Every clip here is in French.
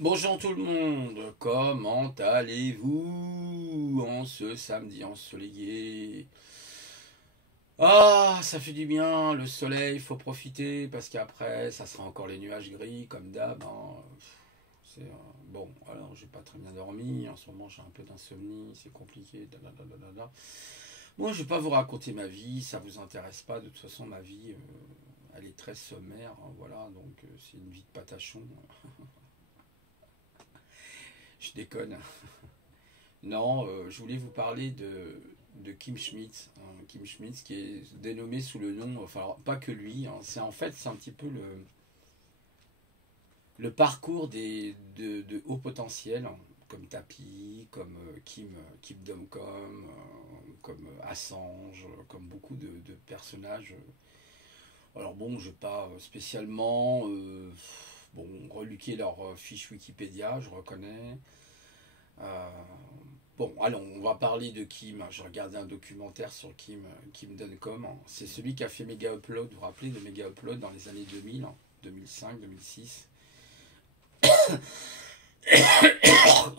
Bonjour tout le monde, comment allez-vous en ce samedi ensoleillé? Ah, ça fait du bien, le soleil, faut profiter parce qu'après ça sera encore les nuages gris comme d'hab, hein. C'est bon, alors j'ai pas très bien dormi, en ce moment j'ai un peu d'insomnie, c'est compliqué. Da. Moi je vais pas vous raconter ma vie, ça vous intéresse pas, de toute façon ma vie elle est très sommaire, hein, voilà, donc c'est une vie de patachon. Je déconne. Non, je voulais vous parler de Kim Schmidt. Hein. Kim Schmidt qui est dénommé sous le nom, enfin alors, pas que lui, hein, c'est en fait c'est un petit peu le parcours de haut potentiel, hein, comme Tapi, comme Kim Domcom, comme Assange, comme beaucoup de personnages. Alors bon, je ne vais pas spécialement bon, reluquer leur fiche Wikipédia, je reconnais. Euh, Bon, allons, on va parler de Kim. J'ai regardé un documentaire sur Kim Duncombe. C'est celui qui a fait Mega Upload. Vous vous rappelez de Mega Upload dans les années 2000, 2005, 2006.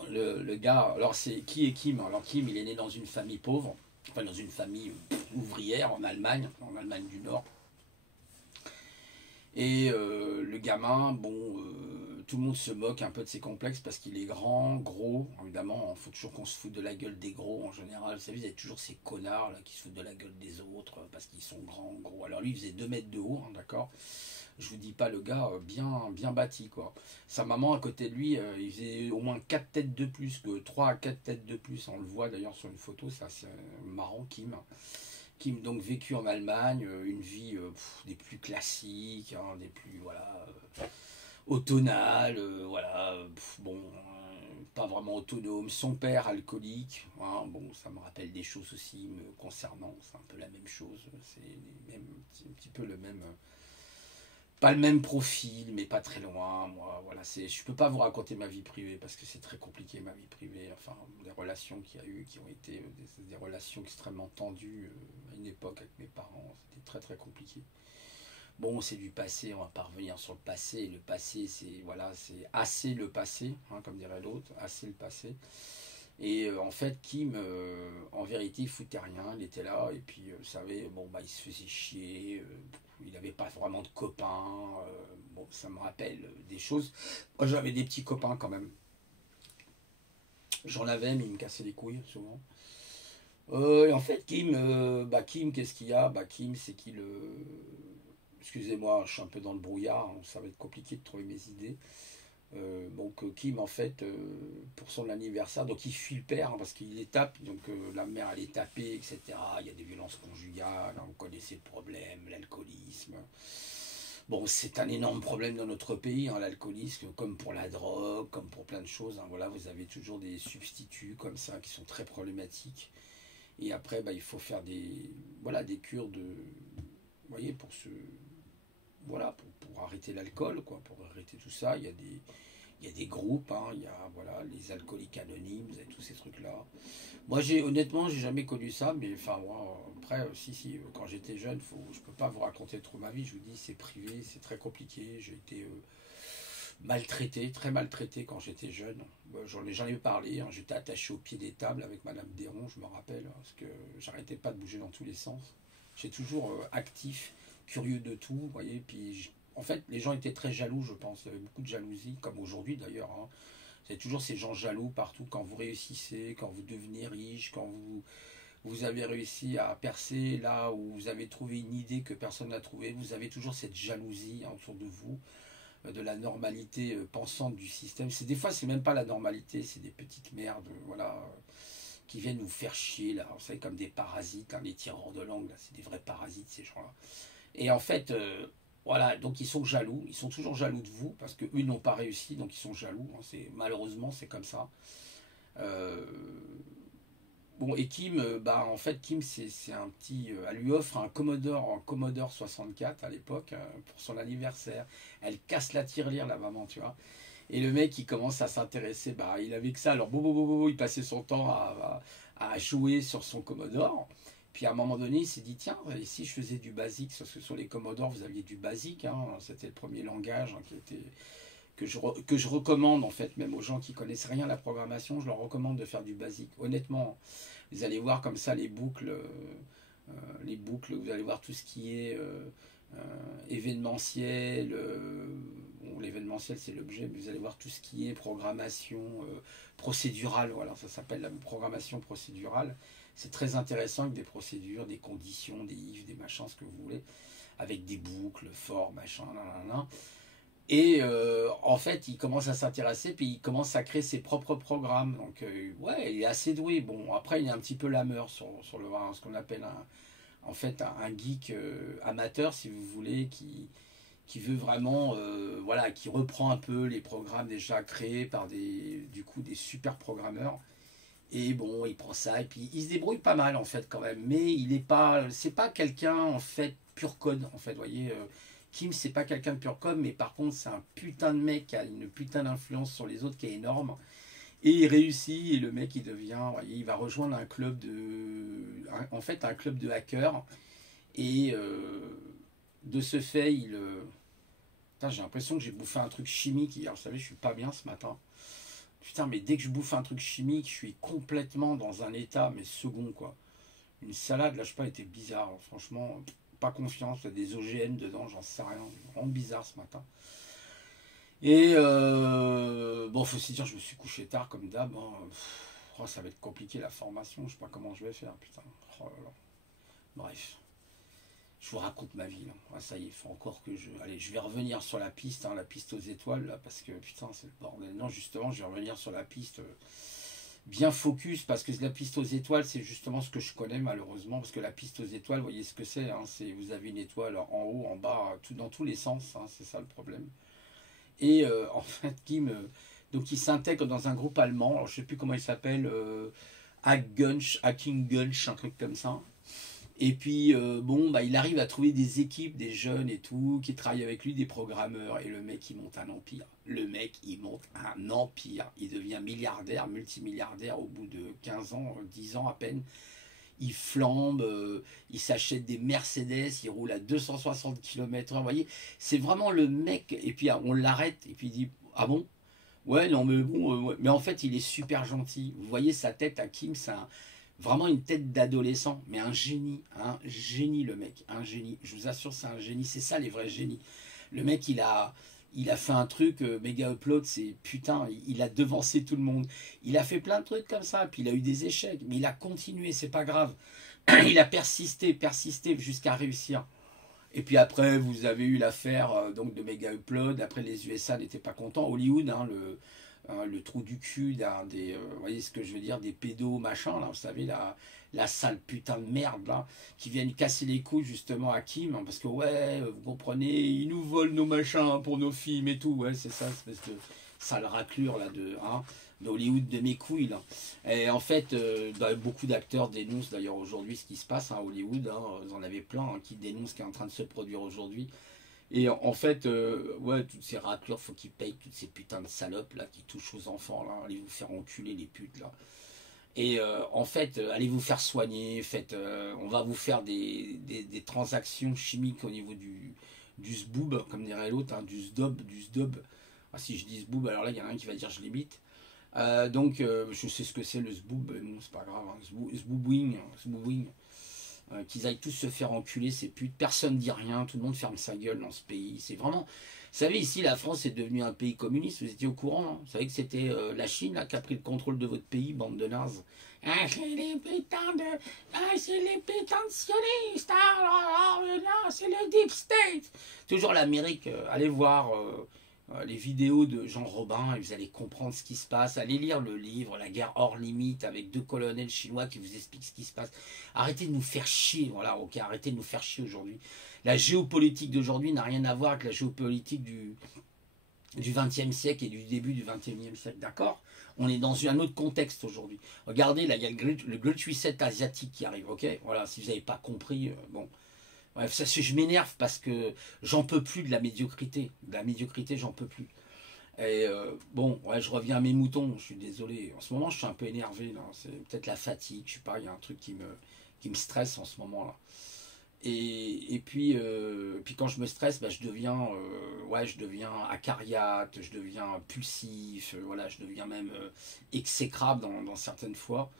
Le gars, alors c'est qui est Kim? Alors Kim, il est né dans une famille pauvre, enfin dans une famille ouvrière en Allemagne du Nord. Et le gamin, bon, tout le monde se moque un peu de ses complexes parce qu'il est grand, gros. Évidemment, il faut toujours qu'on se foute de la gueule des gros en général. Vous savez, il y a toujours ces connards là, qui se foutent de la gueule des autres parce qu'ils sont grands, gros. Alors lui, il faisait 2 mètres de haut, hein, d'accord. Je vous dis pas le gars bien bâti, quoi. Sa maman à côté de lui, il faisait au moins 4 têtes de plus, que 3 à 4 têtes de plus. On le voit d'ailleurs sur une photo, c'est assez marrant, Kim. Kim donc vécu en Allemagne, une vie des plus classiques, hein, des plus voilà automnales, voilà bon pas vraiment autonome. Son père alcoolique, hein, bon ça me rappelle des choses aussi me concernant, c'est un peu la même chose, c'est un petit peu le même pas le même profil, mais pas très loin. Moi, voilà, je peux pas vous raconter ma vie privée parce que c'est très compliqué ma vie privée. Enfin, des relations qu'il y a eu, qui ont été des relations extrêmement tendues à une époque avec mes parents. C'était très très compliqué. Bon, c'est du passé. On va pas revenir sur le passé. Le passé, c'est voilà, c'est assez le passé, hein, comme dirait l'autre, assez le passé. Et en fait, Kim, en vérité, il foutait rien, il était là, et puis, vous savez, bon, bah, il se faisait chier, il n'avait pas vraiment de copains, bon, ça me rappelle des choses. Moi, j'avais des petits copains quand même. J'en avais, mais ils me cassaient les couilles, souvent. Et en fait, Kim, qu'est-ce qu'il y a? Bah, Kim, c'est qu'il... excusez-moi, je suis un peu dans le brouillard, hein, ça va être compliqué de trouver mes idées. Donc Kim en fait pour son anniversaire, donc il fuit le père hein, parce qu'il les tape, donc la mère elle est tapée, etc. Il y a des violences conjugales, hein, vous connaissez le problème, l'alcoolisme. Bon, c'est un énorme problème dans notre pays, hein, l'alcoolisme, comme pour la drogue, comme pour plein de choses. Hein, voilà, vous avez toujours des substituts comme ça qui sont très problématiques. Et après, bah, il faut faire voilà, des cures vous voyez, voilà, pour arrêter l'alcool, quoi, pour arrêter tout ça. Il y a des groupes, hein, il y a voilà, les alcooliques anonymes, vous avez tous ces trucs-là. Moi, honnêtement, j'ai jamais connu ça, mais enfin, moi, après, si, quand j'étais jeune, je peux pas vous raconter trop ma vie, je vous dis, c'est privé, c'est très compliqué, j'ai été maltraité, très maltraité quand j'étais jeune. J'en ai parlé, hein, j'étais attaché au pied des tables avec Madame Déron, je me rappelle, parce que j'arrêtais pas de bouger dans tous les sens. J'étais toujours actif, curieux de tout, vous voyez, puis en fait, les gens étaient très jaloux, je pense. Il y avait beaucoup de jalousie, comme aujourd'hui d'ailleurs. Hein. C'est toujours ces gens jaloux partout quand vous réussissez, quand vous devenez riche, quand vous avez réussi à percer là où vous avez trouvé une idée que personne n'a trouvée. Vous avez toujours cette jalousie autour de vous, de la normalité pensante du système. Des fois, c'est même pas la normalité, c'est des petites merdes, voilà, qui viennent vous faire chier là. Vous savez, comme des parasites, hein, les tireurs de langue, c'est des vrais parasites ces gens-là. Et en fait, voilà, donc ils sont jaloux, ils sont toujours jaloux de vous parce que eux n'ont pas réussi, donc ils sont jaloux. Hein, malheureusement c'est comme ça. Euh, bon et Kim, bah en fait Kim c'est un petit, elle lui offre un Commodore 64 à l'époque pour son anniversaire. Elle casse la tirelire la maman, tu vois. Et le mec il commence à s'intéresser, bah il avait que ça, alors il passait son temps à jouer sur son Commodore. Puis à un moment donné, il s'est dit, tiens, et si je faisais du basique, parce que sur les Commodore, vous aviez du basique, hein, c'était le premier langage hein, que je recommande en fait, même aux gens qui connaissent rien à la programmation, je leur recommande de faire du basique. Honnêtement, vous allez voir comme ça les boucles, vous allez voir tout ce qui est événementiel. Bon, l'événementiel c'est l'objet, mais vous allez voir tout ce qui est programmation procédurale. Voilà, ça s'appelle la programmation procédurale. C'est très intéressant avec des procédures, des conditions, des ifs, des machins, ce que vous voulez, avec des boucles, for, machin, nan. Et en fait, il commence à s'intéresser, puis il commence à créer ses propres programmes. Donc, ouais, il est assez doué. Bon, après, il est un petit peu lameur sur ce qu'on appelle en fait, un geek amateur, si vous voulez, qui veut vraiment, voilà, qui reprend un peu les programmes déjà créés par du coup, des super programmeurs. Et bon, il prend ça, et puis il se débrouille pas mal, en fait, quand même. Mais il n'est pas, c'est pas quelqu'un, en fait, pur code, en fait, vous voyez. Kim, c'est pas quelqu'un de pur code, mais par contre, c'est un putain de mec qui a une putain d'influence sur les autres qui est énorme. Et il réussit, et le mec, il devient, vous voyez, il va rejoindre un club en fait, un club de hackers. Et de ce fait, putain, j'ai l'impression que j'ai bouffé un truc chimique hier. Vous savez, je suis pas bien ce matin. Putain, mais dès que je bouffe un truc chimique, je suis complètement dans un état, mais second, quoi. Une salade, là, je sais pas, était bizarre. Franchement, pas confiance. Il y a des OGM dedans, j'en sais rien. Vraiment bizarre ce matin. Et bon, faut se dire, je me suis couché tard, comme d'hab. Hein. Oh, ça va être compliqué la formation. Je sais pas comment je vais faire, putain. Oh là là. Bref. Je vous raconte ma vie. Là. Ah, ça y est, il faut encore que je... Allez, je vais revenir sur la piste, hein, la piste aux étoiles, là, parce que, putain, c'est le bordel. Non, justement, je vais revenir sur la piste bien focus, parce que la piste aux étoiles, c'est justement ce que je connais, malheureusement, parce que la piste aux étoiles, vous voyez ce que c'est, hein, vous avez une étoile en haut, en bas, dans tous les sens, hein, c'est ça le problème. Et en fait, donc il s'intègre dans un groupe allemand, alors, je sais plus comment il s'appelle, Hacking Gunch, un truc comme ça. Et puis, bon, bah, il arrive à trouver des équipes, des jeunes et tout, qui travaillent avec lui, des programmeurs. Et le mec, il monte un empire. Le mec, il monte un empire. Il devient milliardaire, multimilliardaire au bout de 15 ans, 10 ans à peine. Il flambe, il s'achète des Mercedes, il roule à 260 km/h. Vous voyez, c'est vraiment le mec. Et puis, on l'arrête, et puis il dit, ah bon? Ouais, non, mais bon, ouais. Mais en fait, il est super gentil. Vous voyez sa tête à Kim, c'est vraiment une tête d'adolescent, mais un génie le mec, un génie. Je vous assure, c'est un génie. C'est ça les vrais génies. Le mec, il a fait un truc, méga upload, c'est putain, il a devancé tout le monde. Il a fait plein de trucs comme ça, puis il a eu des échecs, mais il a continué, c'est pas grave. Il a persisté jusqu'à réussir. Et puis après, vous avez eu l'affaire donc de méga upload. Après, les USA n'étaient pas contents. Hollywood, hein, le trou du cul vous voyez ce que je veux dire, des pédos machin là, vous savez, la sale putain de merde là, qui viennent casser les couilles justement à Kim, hein, parce que ouais, vous comprenez, ils nous volent nos machins pour nos films et tout, ouais, c'est ça, espèce de sale raclure là d'Hollywood de mes couilles là. Et en fait, beaucoup d'acteurs dénoncent d'ailleurs aujourd'hui ce qui se passe à Hollywood, hein, vous en avez plein hein, qui dénoncent ce qui est en train de se produire aujourd'hui. Et en fait, ouais, toutes ces raclures, faut qu'ils payent toutes ces putains de salopes là qui touchent aux enfants là, allez vous faire enculer les putes là. Et en fait, allez vous faire soigner, on va vous faire des transactions chimiques au niveau du SBoob, comme dirait l'autre, hein, du SDOB. Ah, si je dis SBoob, alors là il y en a un qui va dire je l'imite. Donc je sais ce que c'est le SBoob, mais bon c'est pas grave, hein, SBoobwing. Qu'ils aillent tous se faire enculer ces putes, personne dit rien, tout le monde ferme sa gueule dans ce pays, c'est vraiment... Vous savez, ici la France est devenue un pays communiste, vous étiez au courant, hein. Vous savez que c'était la Chine là, qui a pris le contrôle de votre pays, bande de nazes. Ah, c'est les putains de sionistes, non, c'est le deep state. Toujours l'Amérique, allez voir les vidéos de Jean Robin et vous allez comprendre ce qui se passe. Allez lire le livre La guerre hors limite avec 2 colonels chinois qui vous expliquent ce qui se passe. Arrêtez de nous faire chier, voilà, ok, arrêtez de nous faire chier aujourd'hui. La géopolitique d'aujourd'hui n'a rien à voir avec la géopolitique du XXe siècle et du début du XXIe siècle, d'accord? On est dans un autre contexte aujourd'hui. Regardez, là, il y a le Great Reset asiatique qui arrive, ok? Voilà, si vous n'avez pas compris, bon... Bref, ça, je m'énerve parce que j'en peux plus de la médiocrité. De la médiocrité, j'en peux plus. Et bon, ouais, je reviens à mes moutons, je suis désolé. En ce moment, je suis un peu énervé. C'est peut-être la fatigue, je sais pas, il y a un truc qui me stresse en ce moment-là. Et puis quand je me stresse, bah, je deviens acariâtre, je deviens pulsif, voilà, je deviens même exécrable dans certaines fois.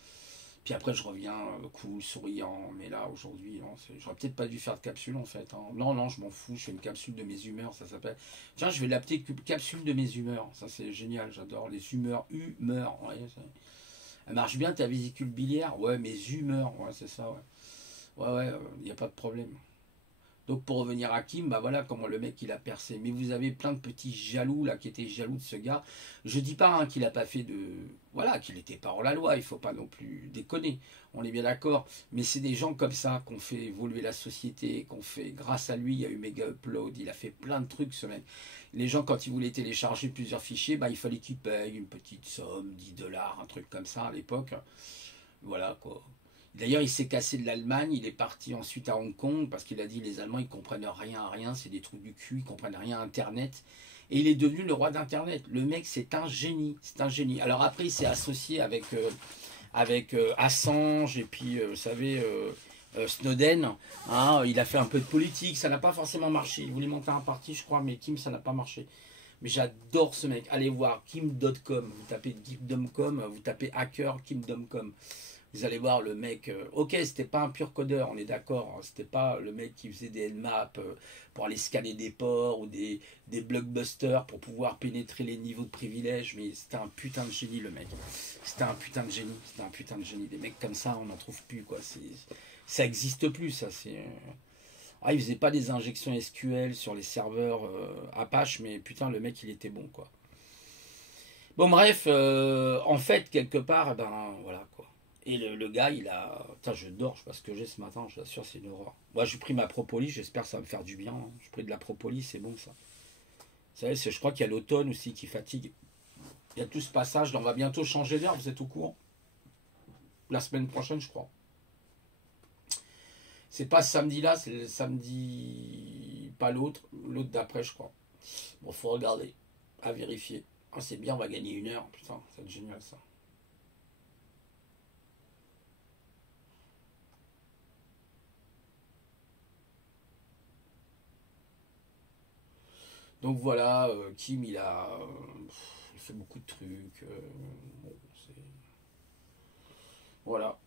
Puis après, je reviens cool, souriant. Mais là, aujourd'hui, non, j'aurais peut-être pas dû faire de capsule en fait, hein. Non, non, je m'en fous. Je fais une capsule de mes humeurs, ça s'appelle. Tiens, je vais l'appeler capsule de mes humeurs. Ça, c'est génial. J'adore les humeurs. Humeurs. Ouais, elle marche bien ta vésicule biliaire. Ouais, mes humeurs. Ouais, c'est ça. Ouais, ouais, ouais. Il n'y a pas de problème. Donc pour revenir à Kim, bah voilà comment le mec il a percé. Mais vous avez plein de petits jaloux là qui étaient jaloux de ce gars. Je dis pas hein, qu'il a pas fait de, voilà, qu'il n'était pas hors la loi. Il faut pas non plus déconner. On est bien d'accord. Mais c'est des gens comme ça qu'on fait évoluer la société, qu'on fait. Grâce à lui, il y a eu Mega Upload. Il a fait plein de trucs ce mec. Les gens quand ils voulaient télécharger plusieurs fichiers, bah il fallait qu'ils payent une petite somme, 10 dollars, un truc comme ça à l'époque. Voilà quoi. D'ailleurs, il s'est cassé de l'Allemagne, il est parti ensuite à Hong Kong parce qu'il a dit les Allemands ils comprennent rien à rien, c'est des trucs du cul, ils comprennent rien à Internet. Et il est devenu le roi d'Internet. Le mec, c'est un génie, c'est un génie. Alors après, il s'est associé avec Assange et puis, vous savez, Snowden. Hein, il a fait un peu de politique, ça n'a pas forcément marché. Il voulait monter un parti, je crois, mais Kim, ça n'a pas marché. Mais j'adore ce mec. Allez voir kim.com. Vous tapez kim.com, vous tapez hacker kim.com. Vous allez voir le mec, ok, c'était pas un pur codeur, on est d'accord, hein, c'était pas le mec qui faisait des nmap pour aller scanner des ports ou des blockbusters pour pouvoir pénétrer les niveaux de privilèges, mais c'était un putain de génie le mec. C'était un putain de génie, c'était un putain de génie. Des mecs comme ça, on n'en trouve plus, quoi. Ça existe plus, ça. Ah, il faisait pas des injections SQL sur les serveurs Apache, mais putain, le mec, il était bon, quoi. Bon, bref, en fait, quelque part, eh ben, voilà, quoi. Et le gars, il a. Putain, je dors, je sais pas ce que j'ai ce matin, je t'assure, c'est une horreur. Moi, j'ai pris ma propolis, j'espère que ça va me faire du bien, hein. J'ai pris de la propolis, c'est bon ça. Vous savez, je crois qu'il y a l'automne aussi qui fatigue. Il y a tout ce passage, là, on va bientôt changer d'air, vous êtes au courant? La semaine prochaine, je crois. C'est pas ce samedi-là, c'est le samedi. Pas l'autre, l'autre d'après, je crois. Bon, faut regarder, à vérifier. Ah, c'est bien, on va gagner 1 heure, putain, c'est génial ça. Donc voilà, Kim, il fait beaucoup de trucs. Bon, voilà.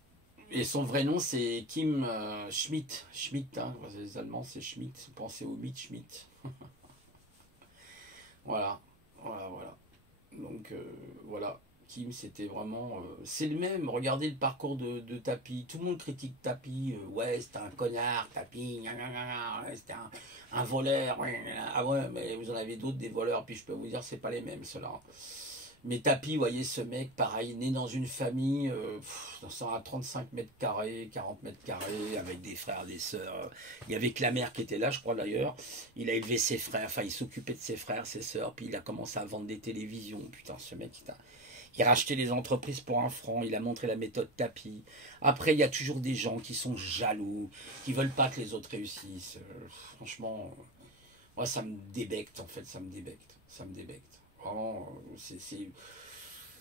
Et son vrai nom, c'est Kim Schmidt. Schmidt, hein, les Allemands, c'est Schmidt. Pensez au Meat Schmidt. Voilà, voilà, voilà. Donc voilà, Kim, c'était vraiment. C'est le même. Regardez le parcours de Tapi. Tout le monde critique Tapi. Ouais, c'était un connard, Tapi. Ouais, c'était un voleur. Ouais, ah ouais, mais vous en avez d'autres, des voleurs. Puis je peux vous dire, c'est pas les mêmes, ceux-là. Mais Tapi, vous voyez, ce mec, pareil, né dans une famille, à 35 mètres carrés, 40 mètres carrés, avec des frères, des sœurs. Il y avait que la mère qui était là, je crois d'ailleurs. Il a élevé ses frères, enfin, il s'occupait de ses frères, ses sœurs, puis il a commencé à vendre des télévisions. Putain, ce mec, il rachetait les entreprises pour 1 franc, il a montré la méthode Tapi. Après, il y a toujours des gens qui sont jaloux, qui veulent pas que les autres réussissent. Franchement, moi, ça me débecte, en fait, ça me débecte. Ça me débecte. Vraiment,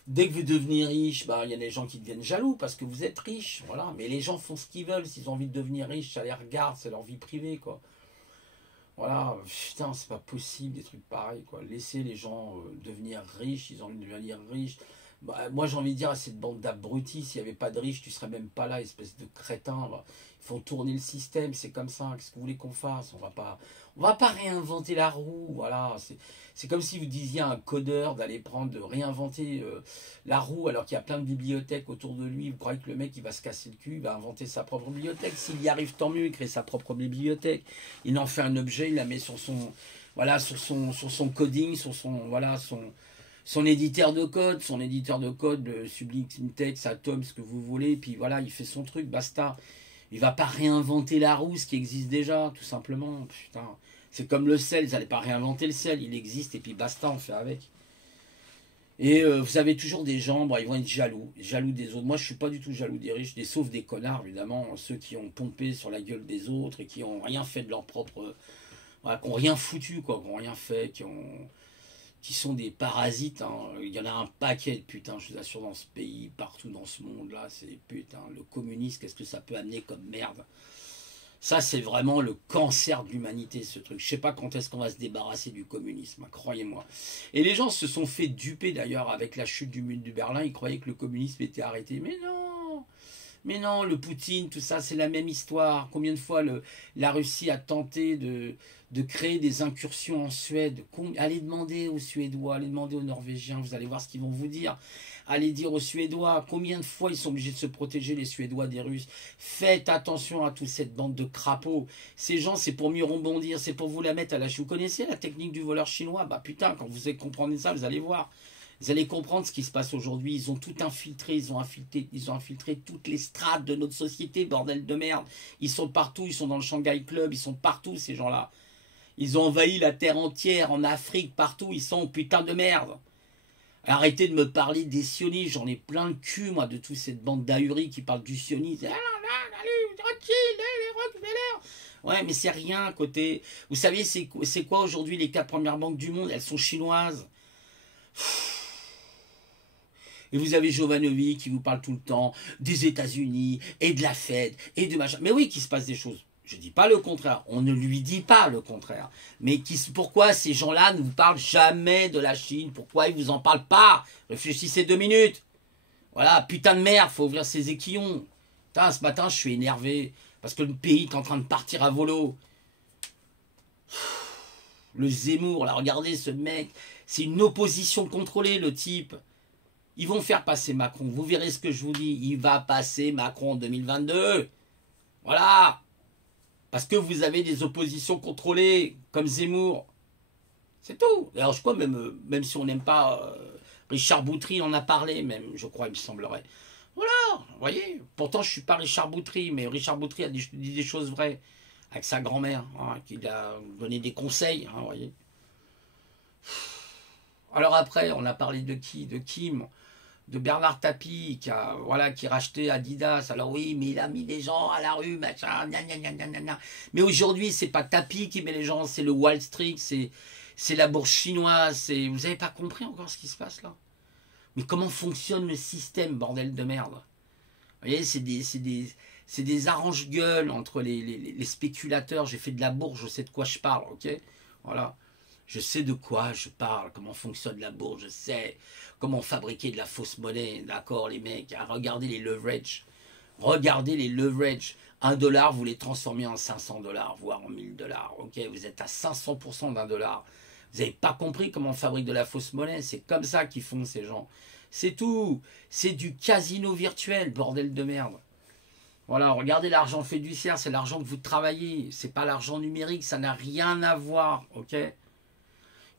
dès que vous devenez riche, bah, il y a des gens qui deviennent jaloux parce que vous êtes riche. Voilà. Mais les gens font ce qu'ils veulent. S'ils ont envie de devenir riches, ça les regarde, c'est leur vie privée, quoi. Voilà, putain, c'est pas possible des trucs pareils, quoi. Laissez les gens devenir riches, ils ont envie de devenir riches. Bah, moi, j'ai envie de dire à cette bande d'abrutis, s'il n'y avait pas de riches, tu serais même pas là, espèce de crétin. Bah. Il faut tourner le système, c'est comme ça. Qu'est-ce que vous voulez qu'on fasse? On va pas réinventer la roue. Voilà, c'est comme si vous disiez à un codeur d'aller de réinventer la roue alors qu'il y a plein de bibliothèques autour de lui. Vous croyez que le mec il va se casser le cul, il va inventer sa propre bibliothèque? S'il y arrive, tant mieux, il crée sa propre bibliothèque. Il en fait un objet, il la met sur son, voilà, sur son coding, sur son, voilà, son éditeur de code, Sublime Text, Atom, ce que vous voulez, et puis voilà, il fait son truc, basta. Il va pas réinventer la roue, ce qui existe déjà, tout simplement. Putain. C'est comme le sel, ils n'allaient pas réinventer le sel, il existe, et puis basta, on fait avec. Et vous avez toujours des gens, bon, ils vont être jaloux des autres. Moi, je suis pas du tout jaloux des riches, sauf des connards, évidemment, ceux qui ont pompé sur la gueule des autres et qui ont rien fait de leur propre, voilà, qui ont rien foutu, quoi, qui ont rien fait, qui sont des parasites, hein. Il y en a un paquet, putain, je vous assure, dans ce pays, partout dans ce monde-là, c'est putain, le communisme, qu'est-ce que ça peut amener comme merde? Ça, c'est vraiment le cancer de l'humanité, ce truc. Je sais pas quand est-ce qu'on va se débarrasser du communisme, hein, croyez-moi. Et les gens se sont fait duper d'ailleurs avec la chute du mur de Berlin. Ils croyaient que le communisme était arrêté. Mais non, le Poutine, tout ça, c'est la même histoire. Combien de fois la Russie a tenté de créer des incursions en Suède? Allez demander aux Suédois, allez demander aux Norvégiens, vous allez voir ce qu'ils vont vous dire. Allez dire aux Suédois combien de fois ils sont obligés de se protéger, les Suédois, des Russes. Faites attention à toute cette bande de crapauds. Ces gens, c'est pour mieux rebondir, c'est pour vous la mettre à la... Vous connaissez la technique du voleur chinois? Bah putain, quand vous allez comprendre ça, vous allez voir. Vous allez comprendre ce qui se passe aujourd'hui. Ils ont tout infiltré, ils ont infiltré toutes les strates de notre société, bordel de merde. Ils sont partout, ils sont dans le Shanghai Club, ils sont partout, ces gens-là. Ils ont envahi la terre entière, en Afrique, partout, ils sont putain de merde. Arrêtez de me parler des sionistes, j'en ai plein le cul, moi, de toute cette bande d'ahuris qui parlent du sionisme. Ouais, mais c'est rien à côté. Vous savez, c'est quoi aujourd'hui les 4 premières banques du monde? Elles sont chinoises. Et vous avez Jovanovic qui vous parle tout le temps des États-Unis et de la Fed et de machin. Mais oui, qu'il se passe des choses. Je ne dis pas le contraire. On ne lui dit pas le contraire. Mais pourquoi ces gens-là ne vous parlent jamais de la Chine? Pourquoi ils ne vous en parlent pas? Réfléchissez 2 minutes. Voilà, putain de merde, faut ouvrir ses équillons. Putain, ce matin, je suis énervé. Parce que le pays est en train de partir à volo. Le Zemmour, là, regardez ce mec. C'est une opposition contrôlée, le type. Ils vont faire passer Macron. Vous verrez ce que je vous dis. Il va passer Macron en 2022. Voilà. Parce que vous avez des oppositions contrôlées, comme Zemmour. C'est tout. Alors, je crois, même si on n'aime pas... Richard Boutry en a parlé, même, je crois, il me semblerait. Voilà, vous voyez. Pourtant, je ne suis pas Richard Boutry, mais Richard Boutry a dit des choses vraies. Avec sa grand-mère, hein, qui lui a donné des conseils, hein, vous voyez. Alors après, on a parlé de qui? De Kim, de Bernard Tapie, qui rachetait Adidas. Alors oui, mais il a mis des gens à la rue, machin, gna gna gna gna gna. Mais aujourd'hui, c'est pas Tapie qui met les gens, c'est le Wall Street, c'est la bourse chinoise. Vous n'avez pas compris encore ce qui se passe là? Mais comment fonctionne le système, bordel de merde? Vous voyez, c'est des arrange-gueules entre les spéculateurs. J'ai fait de la bourse, je sais de quoi je parle, ok? Voilà. Je sais de quoi je parle, comment fonctionne la bourse, je sais comment fabriquer de la fausse monnaie, d'accord les mecs, hein, regardez les leverage, regardez les leverage, $1, vous les transformez en $500, voire en $1000, ok, vous êtes à 500% d'1 dollar, vous n'avez pas compris comment on fabrique de la fausse monnaie, c'est comme ça qu'ils font ces gens, c'est tout, c'est du casino virtuel, bordel de merde. Voilà, regardez l'argent fiduciaire, c'est l'argent que vous travaillez, c'est pas l'argent numérique, ça n'a rien à voir, ok?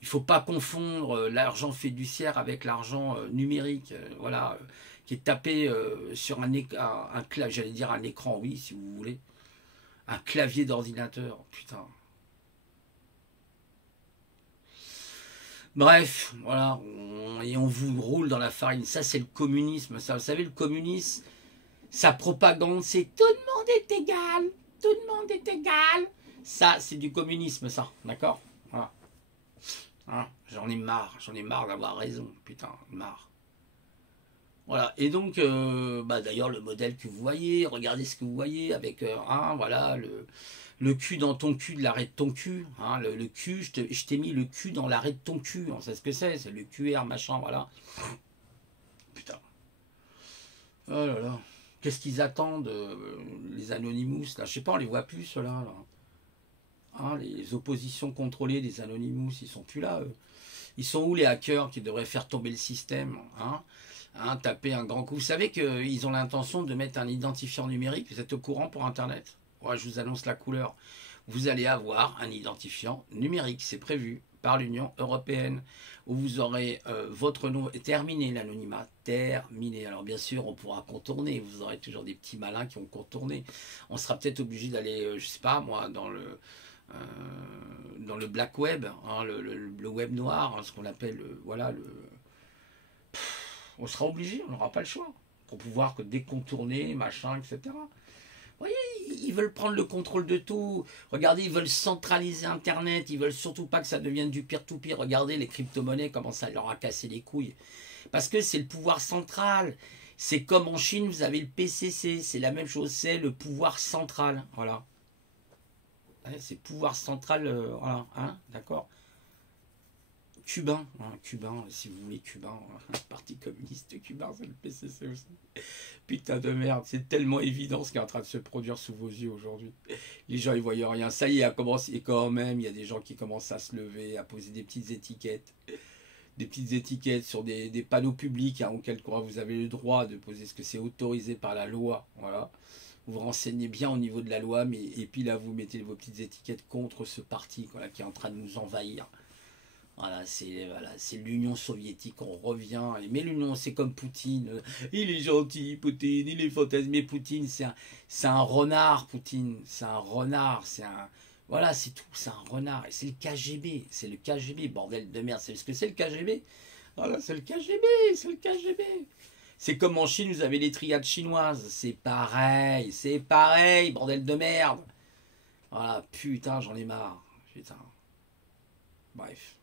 Il ne faut pas confondre l'argent fiduciaire avec l'argent numérique, voilà, qui est tapé sur un clavier, j'allais dire un écran, oui, si vous voulez. Un clavier d'ordinateur, putain. Bref, voilà, et on vous roule dans la farine. Ça, c'est le communisme, ça. Vous savez, le communisme, sa propagande, c'est tout le monde est égal, tout le monde est égal. Ça, c'est du communisme, ça, d'accord? Voilà. Hein, j'en ai marre d'avoir raison, putain, marre. Voilà, et donc, d'ailleurs, le modèle que vous voyez, regardez ce que vous voyez avec, voilà, le cul dans ton cul de l'arrêt de ton cul, hein, le cul, je t'ai mis le cul dans l'arrêt de ton cul, on sait ce que c'est le QR, machin, voilà. Putain. Oh là là. Qu'est-ce qu'ils attendent, les Anonymous, là, je sais pas, on les voit plus, ceux-là, là. Hein, les oppositions contrôlées des Anonymous, ils sont plus là, eux. Ils sont où les hackers qui devraient faire tomber le système, taper un grand coup? Vous savez qu'ils ont l'intention de mettre un identifiant numérique, vous êtes au courant pour Internet? Ouais, je vous annonce la couleur. Vous allez avoir un identifiant numérique, c'est prévu par l'Union européenne, où vous aurez votre nom, terminé l'anonymat, terminé. Alors bien sûr, on pourra contourner, vous aurez toujours des petits malins qui vont contourner. On sera peut-être obligé d'aller, je sais pas moi, dans le black web, hein, le web noir, hein, ce qu'on appelle, voilà, on sera obligé, on n'aura pas le choix, pour pouvoir décontourner, machin, etc. Vous voyez, ils veulent prendre le contrôle de tout. Regardez, ils veulent centraliser Internet, ils veulent surtout pas que ça devienne du peer-to-peer. Regardez les crypto-monnaies, comment ça leur a cassé les couilles. Parce que c'est le pouvoir central. C'est comme en Chine, vous avez le PCC, c'est la même chose, c'est le pouvoir central, voilà. Ouais, c'est pouvoir central, voilà, hein, d'accord. Cubain, hein, cubain, si vous voulez, cubain, hein, Parti communiste cubain, c'est le PCC aussi. Putain de merde, c'est tellement évident ce qui est en train de se produire sous vos yeux aujourd'hui. Les gens, ils voient rien. Ça y est, et quand même, il y a des gens qui commencent à se lever, à poser des petites étiquettes. Des petites étiquettes sur des panneaux publics, hein, auquel cas vous avez le droit de poser ce que c'est autorisé par la loi. Voilà. Vous vous renseignez bien au niveau de la loi, mais et puis là, vous mettez vos petites étiquettes contre ce parti voilà, qui est en train de nous envahir. Voilà, c'est l'Union soviétique, on revient. Mais l'Union, c'est comme Poutine. Il est gentil, Poutine, il est fantasmé. Poutine, c'est un renard, Poutine. C'est un renard, c'est un... Voilà, c'est tout, c'est un renard. Et c'est le KGB, c'est le KGB, bordel de merde. C'est ce que c'est le KGB. Voilà, c'est le KGB, c'est le KGB. C'est comme en Chine, vous avez les triades chinoises. C'est pareil, bordel de merde. Voilà, putain, j'en ai marre. Putain. Bref.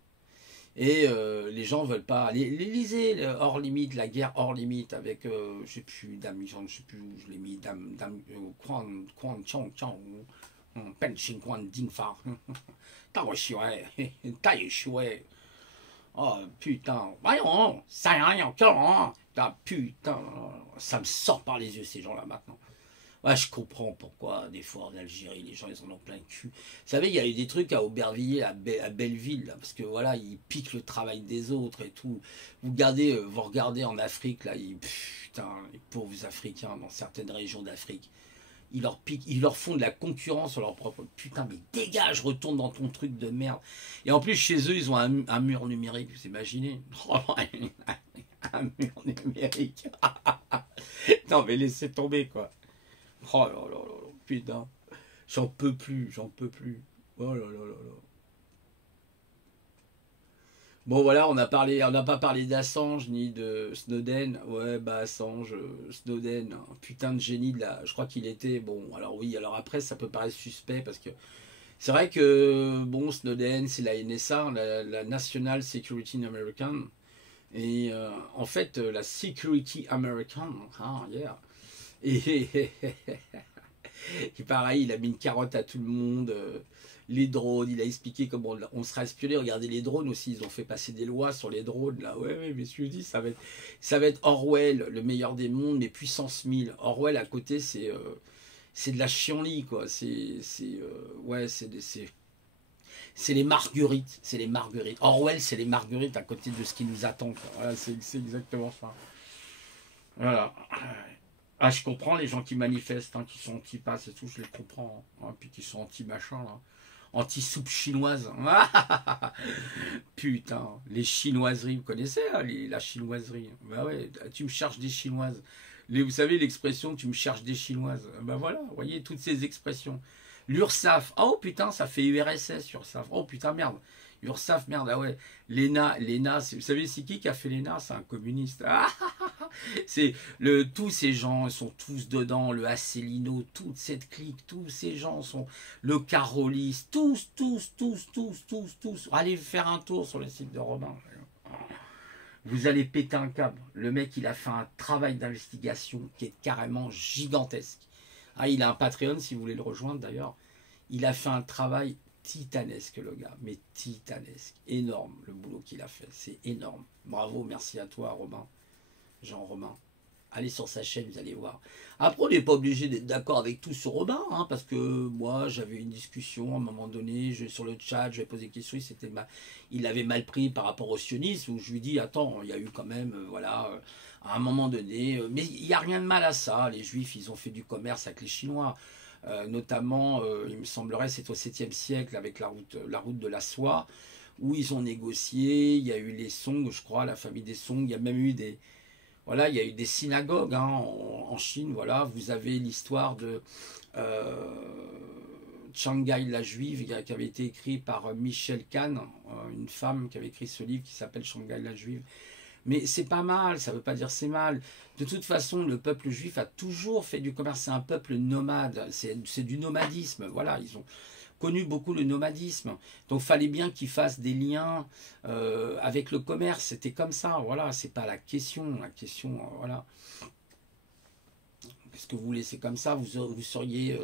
Et les gens veulent pas. L'Élysée, hors limite, la guerre hors limite, avec, je sais plus, Dame, je sais plus où je l'ai mis, Dame, Quan, Chong, Chong, Pen, Xin, Quan, Ding, Fa, Tao Shui, Tai Shui. Oh putain, voyons, ça n'a rien encore, hein. Putain, ça me sort par les yeux ces gens-là maintenant. Ouais, je comprends pourquoi, des fois en Algérie, les gens ils en ont plein le cul. Vous savez, il y a eu des trucs à Aubervilliers, à Belleville, là, parce que voilà, ils piquent le travail des autres et tout. Vous regardez en Afrique, là, putain, les pauvres Africains dans certaines régions d'Afrique, ils leur piquent, ils leur font de la concurrence sur leur propre. Putain, mais dégage, retourne dans ton truc de merde. Et en plus, chez eux, ils ont un mur numérique, vous imaginez? Un mur numérique. Non, mais laissez tomber, quoi. Oh là là là là, putain. J'en peux plus, j'en peux plus. Oh là là là là. Bon voilà, on n'a pas parlé d'Assange ni de Snowden. Ouais, bah Assange, Snowden, un putain de génie de la. Je crois qu'il était. Bon, alors oui, alors après, ça peut paraître suspect parce que c'est vrai que bon, Snowden, c'est la NSA, la National Security American. Et en fait, la Security American, ah yeah. Et Et pareil, il a mis une carotte à tout le monde. Les drones, il a expliqué comment on sera espionné. Regardez les drones aussi, ils ont fait passer des lois sur les drones. Là, ouais, mais je dis, ça va être Orwell, le meilleur des mondes, mais puissance 1000. Orwell à côté, c'est de la chienlit, quoi. Ouais, c'est les marguerites. C'est les marguerites. Orwell, c'est les marguerites à côté de ce qui nous attend, quoi. Voilà, c'est exactement ça. Voilà. Ah, je comprends les gens qui manifestent, hein, qui sont anti-pass et tout, je les comprends. Hein, puis qui sont anti-machin, là. Anti-soupe chinoise. Putain, les chinoiseries, vous connaissez hein, la chinoiserie? Bah ouais, tu me cherches des chinoises. Vous savez l'expression tu me cherches des chinoises? Bah voilà, vous voyez toutes ces expressions. L'URSSAF, oh putain, ça fait URSS, URSSAF. Oh putain, merde. URSSAF, merde, ah ouais. L'ENA, vous savez c'est qui a fait l'ENA? C'est un communiste. Tous ces gens, ils sont tous dedans, le Asselineau, toute cette clique, tous ces gens sont le Carolis, tous. Allez faire un tour sur le site de Robin. Vous allez péter un câble. Le mec, il a fait un travail d'investigation qui est carrément gigantesque. Ah, il a un Patreon si vous voulez le rejoindre d'ailleurs. Il a fait un travail titanesque, le gars, mais titanesque. Énorme le boulot qu'il a fait, c'est énorme. Bravo, merci à toi, Robin. Jean-Romain. Allez sur sa chaîne, vous allez voir. Après, on n'est pas obligé d'être d'accord avec tout sur Robin, hein, parce que moi, j'avais une discussion à un moment donné, sur le chat, je lui ai posé des questions, il l'avait mal pris par rapport au sionisme, où je lui dis, attends, il y a eu quand même, voilà, à un moment donné, mais il n'y a rien de mal à ça, les Juifs, ils ont fait du commerce avec les Chinois, notamment, il me semblerait, c'est au 7e siècle, avec la route de la soie, où ils ont négocié, il y a eu les Song, je crois, la famille des Song, il y a même eu des... Voilà, il y a eu des synagogues hein, en Chine. Voilà, vous avez l'histoire de Shanghai la Juive qui avait été écrit par Michel Kahn, une femme qui avait écrit ce livre qui s'appelle Shanghai la Juive. Mais c'est pas mal, ça ne veut pas dire c'est mal. De toute façon, le peuple juif a toujours fait du commerce. C'est un peuple nomade, c'est du nomadisme. Voilà, ils ont connu beaucoup le nomadisme. Donc il fallait bien qu'ils fassent des liens avec le commerce. C'était comme ça, voilà, c'est pas la question. La question, voilà. Qu'est-ce que vous voulez, c'est comme ça, vous seriez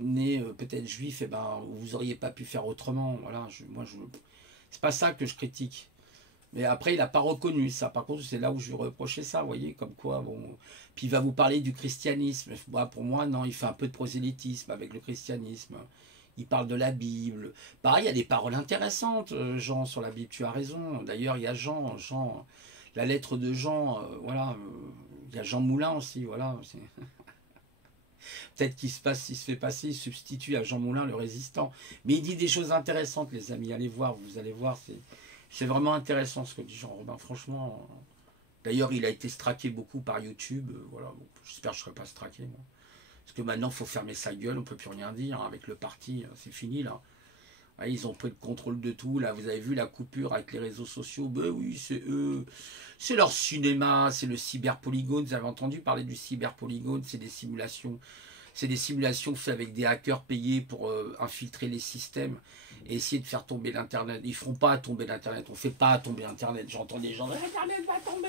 né peut-être juif, et ben vous auriez pas pu faire autrement. Voilà, c'est pas ça que je critique. Mais après, il n'a pas reconnu ça. Par contre, c'est là où je lui reprochais ça, vous voyez, comme quoi, bon. Puis il va vous parler du christianisme. Bah, pour moi, non, il fait un peu de prosélytisme avec le christianisme. Il parle de la Bible. Pareil, il y a des paroles intéressantes, Jean, sur la Bible, tu as raison. D'ailleurs, il y a Jean, la lettre de Jean, voilà. Il y a Jean Moulin aussi, voilà. Peut-être qu'il s'il se fait passer, il substitue à Jean Moulin le résistant. Mais il dit des choses intéressantes, les amis. Allez voir, vous allez voir, c'est vraiment intéressant ce que dit Jean-Robin, franchement. D'ailleurs, il a été straqué beaucoup par YouTube. Voilà, bon, j'espère que je ne serai pas straqué, moi. Parce que maintenant, il faut fermer sa gueule, on ne peut plus rien dire. Avec le parti, c'est fini, là. Ah, ils ont pris le contrôle de tout. Là, vous avez vu la coupure avec les réseaux sociaux. Ben oui, c'est eux. C'est leur cinéma, c'est le cyberpolygone. Vous avez entendu parler du cyberpolygone? C'est des simulations. C'est des simulations faites avec des hackers payés pour infiltrer les systèmes et essayer de faire tomber l'Internet. Ils ne feront pas tomber l'Internet. On ne fait pas tomber l'Internet. J'entends des gens, l'Internet va tomber.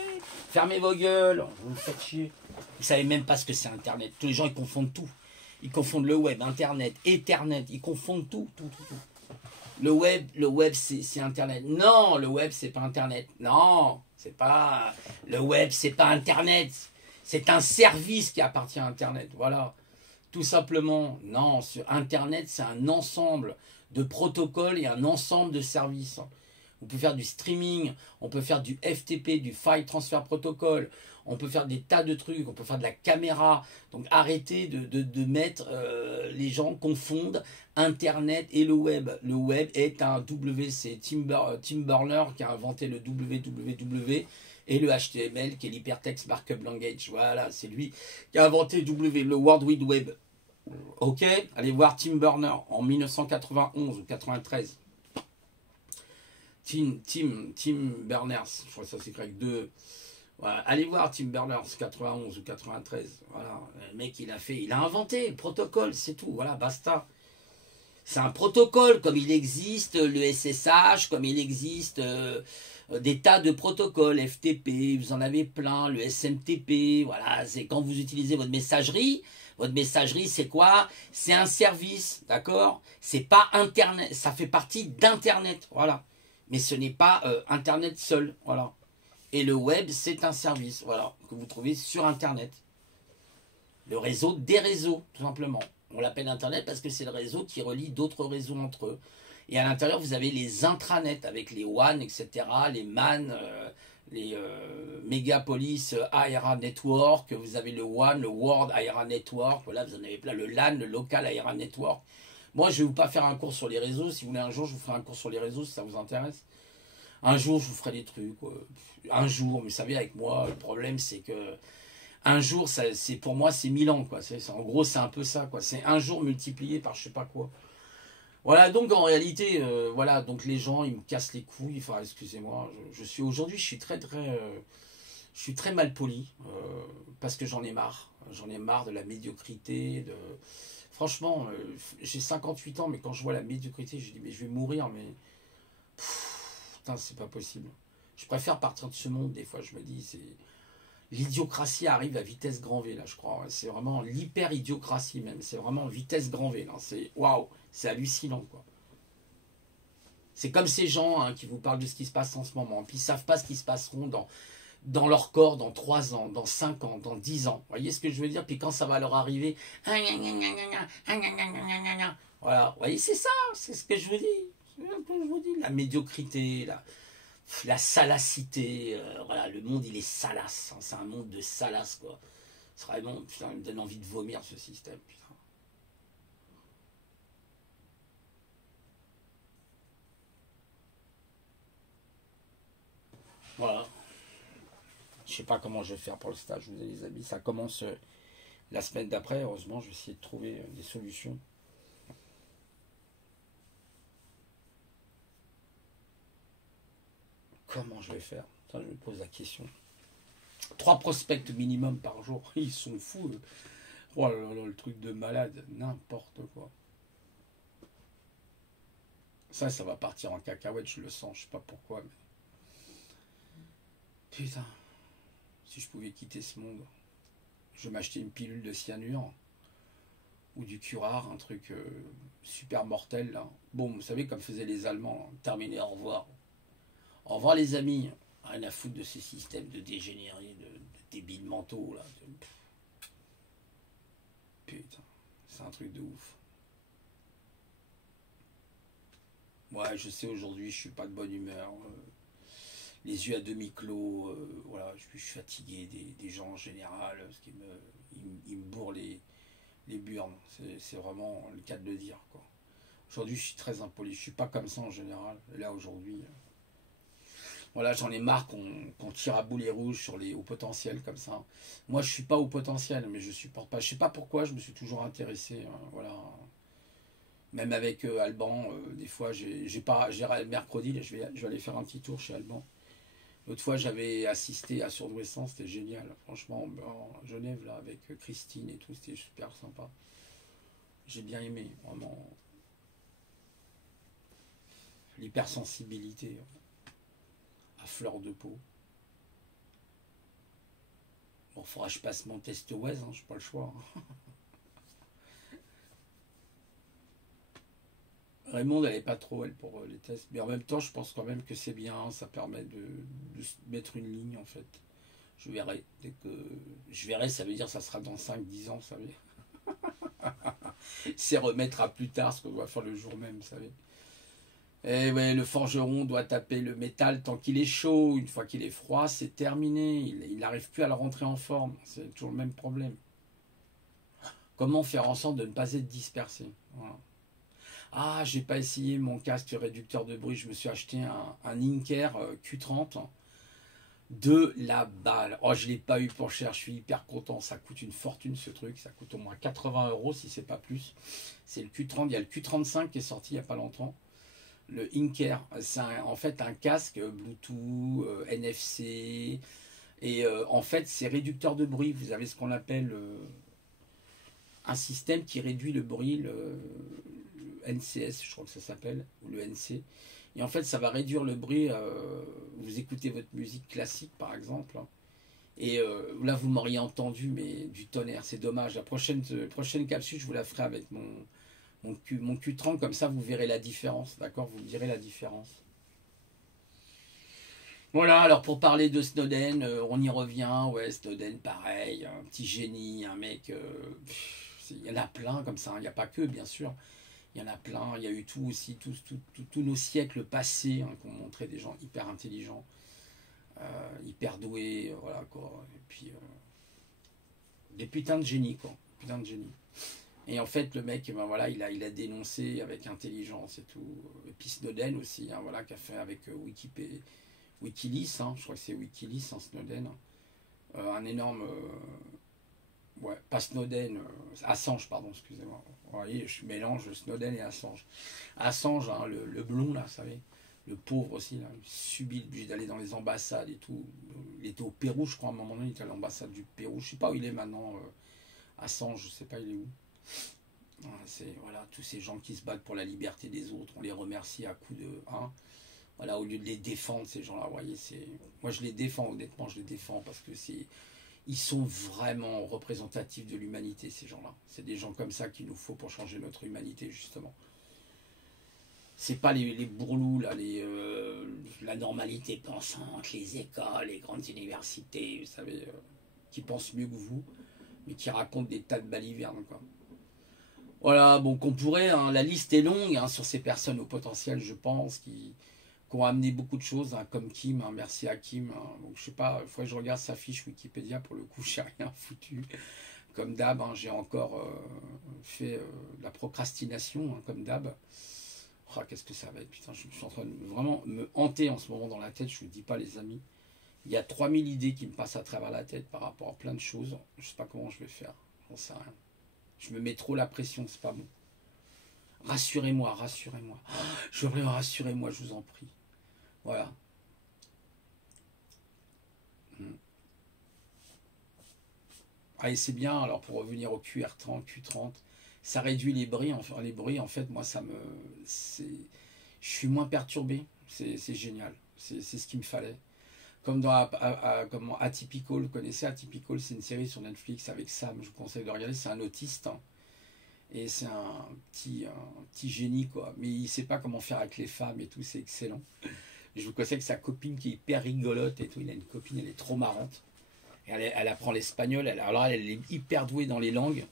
Fermez vos gueules. Vous me faites chier. Vous ne savez même pas ce que c'est Internet. Tous les gens, ils confondent tout. Ils confondent le web, Internet, Ethernet. Ils confondent tout. Le web c'est Internet. Non, le web, c'est pas Internet. Non, c'est pas... Le web, c'est pas Internet. C'est un service qui appartient à Internet. Voilà. Tout simplement, non, sur Internet, c'est un ensemble de protocoles et un ensemble de services. On peut faire du streaming, on peut faire du FTP, du File Transfer Protocol, on peut faire des tas de trucs, on peut faire de la caméra. Donc arrêtez de mettre, les gens confondent Internet et le web. Le web est un c'est Tim Berners qui a inventé le www. Et le HTML qui est l'Hypertext Markup Language. Voilà, c'est lui qui a inventé le World Wide Web. Ok, allez voir Tim Berners en 1991 ou 93. Tim Berners, je crois que ça s'écrit avec deux. Voilà, allez voir Tim Berners 91 ou 93. Voilà, le mec il a inventé le protocole, c'est tout. Voilà, basta. C'est un protocole comme il existe le SSH, comme il existe des tas de protocoles, FTP, vous en avez plein, le SMTP, voilà, c'est quand vous utilisez votre messagerie c'est quoi? C'est un service, d'accord? C'est pas Internet, ça fait partie d'Internet, voilà. Mais ce n'est pas Internet seul, voilà. Et le web, c'est un service, voilà, que vous trouvez sur Internet. Le réseau des réseaux, tout simplement. On l'appelle Internet parce que c'est le réseau qui relie d'autres réseaux entre eux. Et à l'intérieur, vous avez les intranets avec les WAN, etc., les MAN, les Megapolis ARA Network. Vous avez le WAN, le World ARA Network. Voilà, vous en avez plein. Le LAN, le Local ARA Network. Moi, je ne vais vous pas faire un cours sur les réseaux. Si vous voulez, un jour, je vous ferai un cours sur les réseaux si ça vous intéresse. Un jour, je vous ferai des trucs. Un jour, mais vous savez, avec moi, le problème, c'est que un jour, pour moi, c'est 1000 ans. Quoi. En gros, c'est un peu ça. C'est un jour multiplié par je sais pas quoi. Voilà, donc en réalité, voilà, donc les gens, ils me cassent les couilles. Enfin, excusez-moi, aujourd'hui, je suis très mal poli parce que j'en ai marre. J'en ai marre de la médiocrité. Franchement, j'ai 58 ans, mais quand je vois la médiocrité, je dis, mais je vais mourir, mais putain, c'est pas possible. Je préfère partir de ce monde, des fois, je me dis, l'idiocratie arrive à vitesse grand V, là, je crois. C'est vraiment l'hyper-idiocratie, même. C'est vraiment vitesse grand V, là. C'est waouh, c'est hallucinant, quoi. C'est comme ces gens qui vous parlent de ce qui se passe en ce moment. Puis ils ne savent pas ce qui se passeront dans leur corps dans 3 ans, dans 5 ans, dans 10 ans. Vous voyez ce que je veux dire? Puis quand ça va leur arriver, voilà. Vous voyez, c'est ça, c'est ce que je vous dis. La médiocrité, la salacité, voilà, le monde il est salace, c'est un monde de salace, quoi. C'est vraiment, putain, il me donne envie de vomir ce système, putain. Voilà. Je sais pas comment je vais faire pour le stage, vous les amis. Ça commence la semaine d'après, heureusement, je vais essayer de trouver des solutions. Comment je vais faire? Ça, je me pose la question. 3 prospects minimum par jour. Ils sont fous. Oh là là, le truc de malade. N'importe quoi. Ça va partir en cacahuète, je le sens. Je sais pas pourquoi. Mais... putain. Si je pouvais quitter ce monde, je vais m'acheter une pilule de cyanure. ou du curare, un truc super mortel là. Bon, vous savez, comme faisaient les Allemands, hein. Terminé, au revoir. Au revoir les amis. Rien à foutre de ces systèmes de dégénérés, de débiles mentaux là. Putain, c'est un truc de ouf. Ouais, je sais, aujourd'hui, je suis pas de bonne humeur. Les yeux à demi clos. Voilà, je suis fatigué des gens en général. Ce qui ils me bourrent les burnes. C'est vraiment le cas de le dire, quoi. Aujourd'hui, je suis très impoli. Je suis pas comme ça en général. Et là, aujourd'hui, voilà, j'en ai marre qu'on tire à boulet rouge sur les hauts potentiels comme ça. Moi, je suis pas haut potentiel, mais je supporte pas. Je sais pas pourquoi, je me suis toujours intéressé. Voilà. Même avec Alban, des fois, j'ai pas, j'ai mercredi, là, je vais aller faire un petit tour chez Alban. L'autre fois, j'avais assisté à Surdouessant, c'était génial. Franchement, en Genève, là, avec Christine et tout, c'était super sympa. J'ai bien aimé, vraiment. L'hypersensibilité à fleur de peau. Bon, faudra que je passe mon test Waze, hein, j'ai pas le choix. Hein. Raymond, elle est pas trop, elle, pour les tests. Mais en même temps, je pense quand même que c'est bien, ça permet de mettre une ligne, en fait. Je verrai. Dès que je verrai, ça veut dire que ça sera dans 5-10 ans, vous savez. C'est remettre à plus tard ce qu'on doit faire le jour même, vous savez. Et ouais, le forgeron doit taper le métal tant qu'il est chaud. Une fois qu'il est froid, c'est terminé. Il n'arrive plus à le rentrer en forme. C'est toujours le même problème. Comment faire en sorte de ne pas être dispersé? Voilà. Ah, j'ai pas essayé mon casque réducteur de bruit. Je me suis acheté un Inker Q30 de la balle. Oh, je l'ai pas eu pour cher. Je suis hyper content. Ça coûte une fortune ce truc. Ça coûte au moins 80 € si c'est pas plus. C'est le Q30. Il y a le Q35 qui est sorti il y a pas longtemps. Le Inker, c'est en fait un casque Bluetooth, NFC, et en fait c'est réducteur de bruit. Vous avez ce qu'on appelle un système qui réduit le bruit, le NCS, je crois que ça s'appelle, ou le NC. Et en fait ça va réduire le bruit. Vous écoutez votre musique classique par exemple, hein, et là vous m'auriez entendu, mais du tonnerre, c'est dommage. La prochaine capsule, je vous la ferai avec mon Q30, comme ça vous verrez la différence, d'accord? Vous me direz la différence. Voilà, alors pour parler de Snowden, on y revient. Ouais, Snowden, pareil, un petit génie, un mec. Il y en a plein comme ça, il n'y a pas que, bien sûr. Il y en a plein. Il y a eu tout aussi, tous nos siècles passés, hein, qui ont montré des gens hyper intelligents, hyper doués, voilà quoi. Et puis, des putains de génies, quoi. Putain de génies. Et en fait, le mec, ben voilà, il a dénoncé avec intelligence et tout. Et puis Snowden aussi, hein, voilà, qu'a fait avec Wikileaks, hein, je crois que c'est Wikileaks, hein, Snowden. Un énorme. Ouais, pas Snowden, Assange, pardon, excusez-moi. Vous voyez, je mélange Snowden et Assange. Assange, hein, le blond, là, vous savez, le pauvre aussi, là, il subit l'obligé d'aller dans les ambassades et tout. Il était au Pérou, je crois, à un moment donné, il était à l'ambassade du Pérou. Je sais pas où il est maintenant, Assange, je sais pas, il est où. C'est voilà, tous ces gens qui se battent pour la liberté des autres, on les remercie à coups de voilà, au lieu de les défendre, ces gens-là, vous voyez, moi je les défends, honnêtement, je les défends parce que ils sont vraiment représentatifs de l'humanité, ces gens-là. C'est des gens comme ça qu'il nous faut pour changer notre humanité, justement. C'est pas les bourlous, là, la normalité pensante, les écoles, les grandes universités, vous savez, qui pensent mieux que vous, mais qui racontent des tas de balivernes, quoi. Voilà, bon, qu'on pourrait, hein, la liste est longue, hein, sur ces personnes au potentiel, je pense, qui ont amené beaucoup de choses, hein, comme Kim, hein, merci à Kim. Hein. Donc, je sais pas, il faudrait que je regarde sa fiche Wikipédia, pour le coup, j'ai rien foutu. Comme d'hab, hein, j'ai encore fait de la procrastination, hein, comme d'hab. Oh, qu'est-ce que ça va être, putain, je suis en train de vraiment me hanter en ce moment dans la tête, je vous dis pas, les amis. Il y a 3000 idées qui me passent à travers la tête par rapport à plein de choses. Je sais pas comment je vais faire, j'en sais rien. Je me mets trop la pression, c'est pas bon. Rassurez-moi, rassurez-moi. Je voudrais rassurez-moi, je vous en prie. Voilà. Ah, et c'est bien, alors pour revenir au QR30, Q30, ça réduit les bruits, en fait, moi, je suis moins perturbé, c'est génial, c'est ce qu'il me fallait. Comme dans comme Atypical, vous connaissez Atypical, c'est une série sur Netflix avec Sam, je vous conseille de regarder, c'est un autiste, hein. Et c'est un petit génie, quoi. Mais il sait pas comment faire avec les femmes et tout, c'est excellent. Je vous conseille que sa copine qui est hyper rigolote et tout, il a une copine, elle est trop marrante. Et elle apprend l'espagnol, alors elle est hyper douée dans les langues,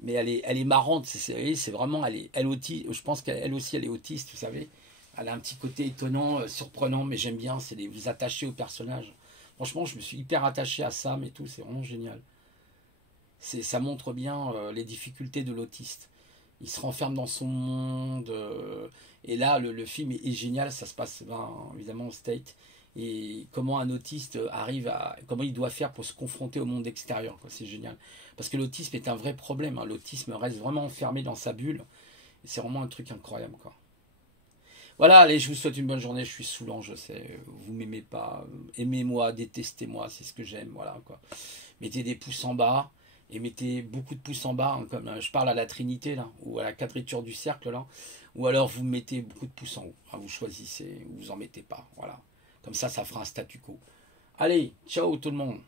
mais elle est marrante, c'est vraiment, elle autiste, je pense qu'elle aussi elle est autiste, vous savez. Elle a un petit côté étonnant, surprenant, mais j'aime bien, c'est vous attacher au personnage. Franchement, je me suis hyper attaché à Sam et tout, c'est vraiment génial. Ça montre bien les difficultés de l'autiste. Il se renferme dans son monde. Et là, le film est génial. Ça se passe ben, évidemment au State. Et comment un autiste arrive à. Comment il doit faire pour se confronter au monde extérieur. C'est génial. Parce que l'autisme est un vrai problème. Hein. L'autisme reste vraiment enfermé dans sa bulle. Et c'est vraiment un truc incroyable. Quoi. Voilà, allez, je vous souhaite une bonne journée. Je suis saoulant, je sais. Vous m'aimez pas. Aimez-moi, détestez-moi. C'est ce que j'aime. Voilà, quoi. Mettez des pouces en bas et mettez beaucoup de pouces en bas, hein, comme je parle à la Trinité, là, ou à la quadrature du cercle, là, ou alors vous mettez beaucoup de pouces en haut. Hein, vous choisissez, ou vous en mettez pas. Voilà. Comme ça fera un statu quo. Allez, ciao tout le monde.